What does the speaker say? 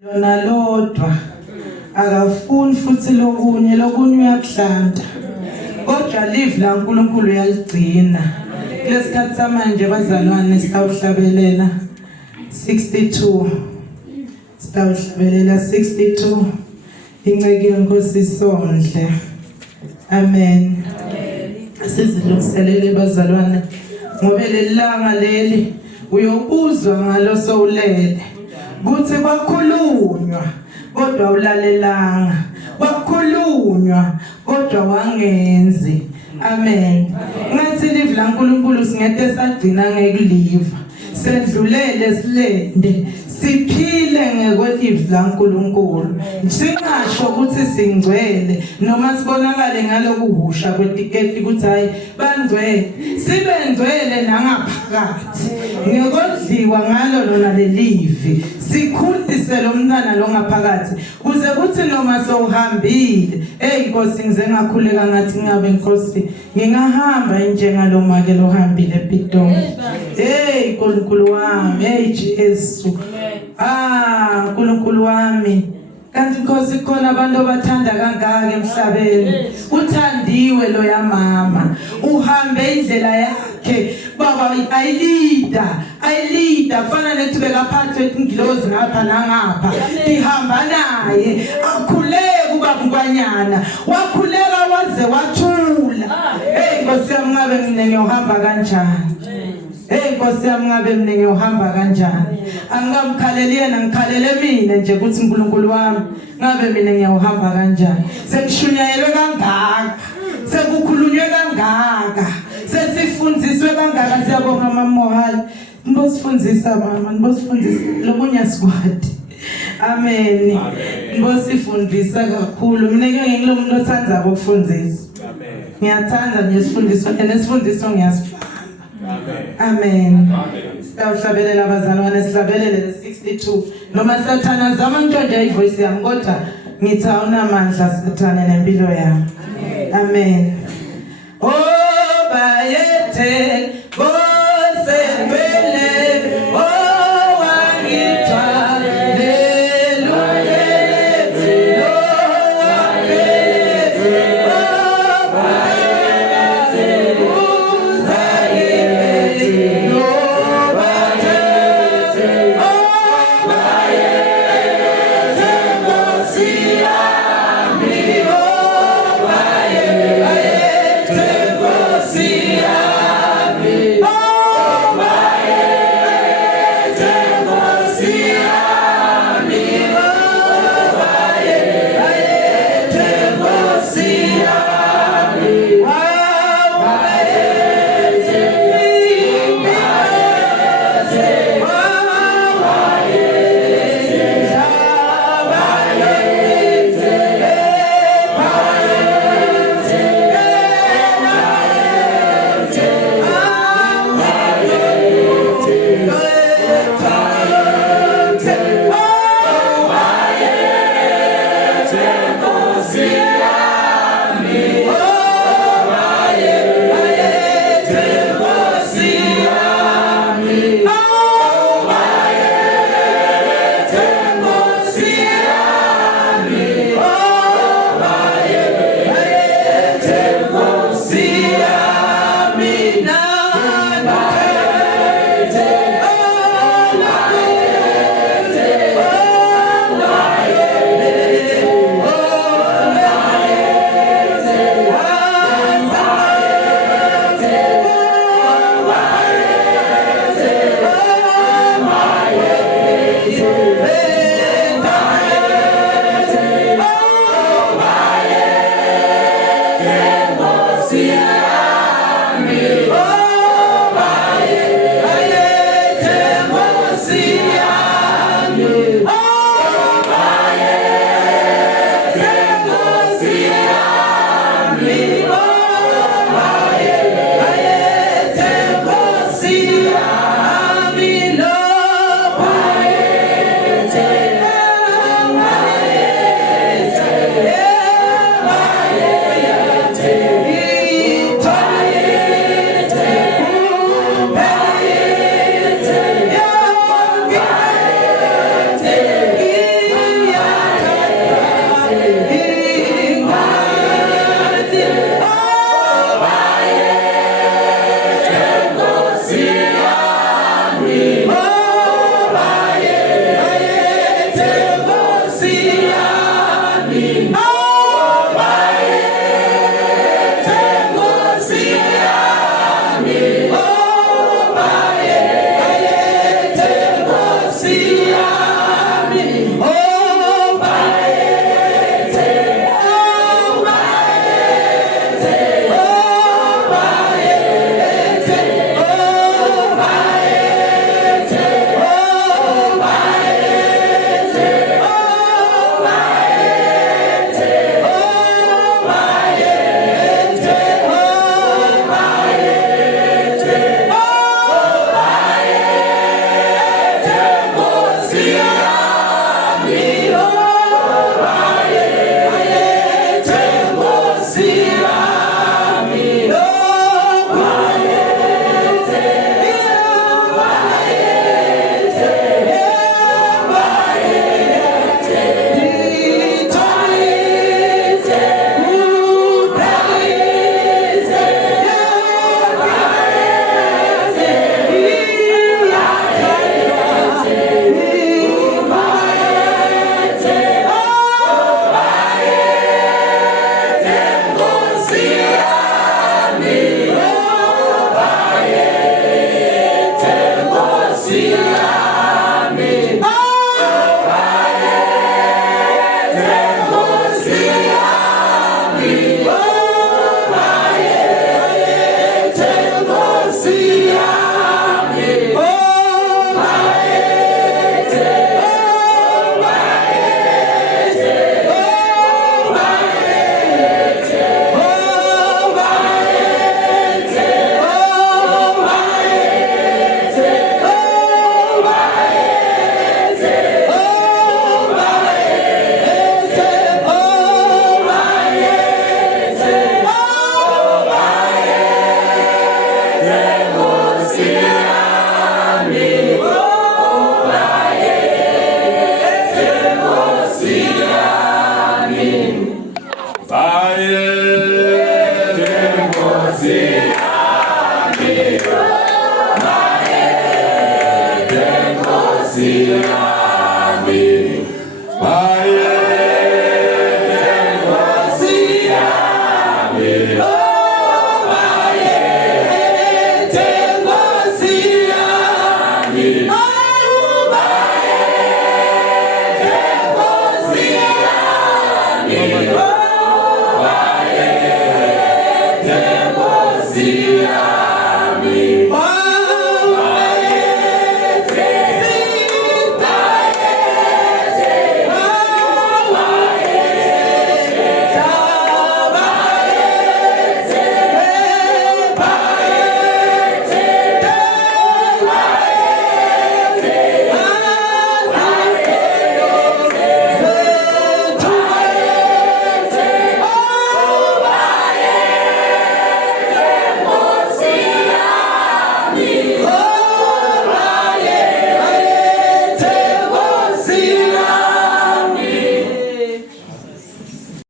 Lona lodwa akafuni futhi lokunye uyakuhlanda kodwa live la uNkulunkulu uyaligcina kulesikhathi samanje bazalwane sitawuhlabelela 62 inceke yenkosi Sondle amen sizilungiselele bazalwane ngoba lelanga leli uyobuzwa ngalo sowulele kuthi bakhulunywa kodwa ulalelanga bakhulunywa kodwa wangenzi amen ngathi live la uNkulunkulu singete sagcina ngekuliva sedlulele silende siphile ngekwelive la uNkulunkulu singasho ukuthi singcwele noma sibonakale ngalokuhusha kwetiketi ukuthi hayi bangcwele sibengcwele nangaphakathi ngekodliwa ngalo lona lelive sikhundise lo mntana lo ngaphakathi kuze kuthi noma sowuhambile Nkosi ngize ngakhuleka ngathi ngabe Nkosi ngingahamba njengalo make lo hambile ePitoli uNkulunkulu wami Jesu uNkulunkulu wami kanti Nkosi khona abantu abathanda kangaka emhlabeni uthandiwe lo yamama uhambe indlela yakhe baba ayilida kufana nethi bekaphathwe ingilozi ngapha nangapha ihamba naye akhuleka ubabukanyana wakhuleka waze wathula Nkosi yami ngabe mina ngiyohamba kanjani Nkosi yami ngabe mina ngiyohamba kanjani angamkhaleli yena ngikhalele mina nje ukuthi uNkulunkulu wami ngabe mina ngiyohamba kanjani sekushunyayelwe kangaka sekukhulunywe kangaka sesifundiswe kangaka siyabonga mama Mohali ngibosifundisa mama ngibosifundisa lokunya sikwadi amen ngibosifundisa kakhulu mina ngikulomuntu othandza ukufundisa ngiyathanda nje isifundiswa nesifundiswa ngiyasifuna amen sitawuhlabelela abazalwane sihlabelele 62 noma sathana zama ntonje ivoice yami kodwa ngithi awunamandla sathane nempilo yami amen bayethe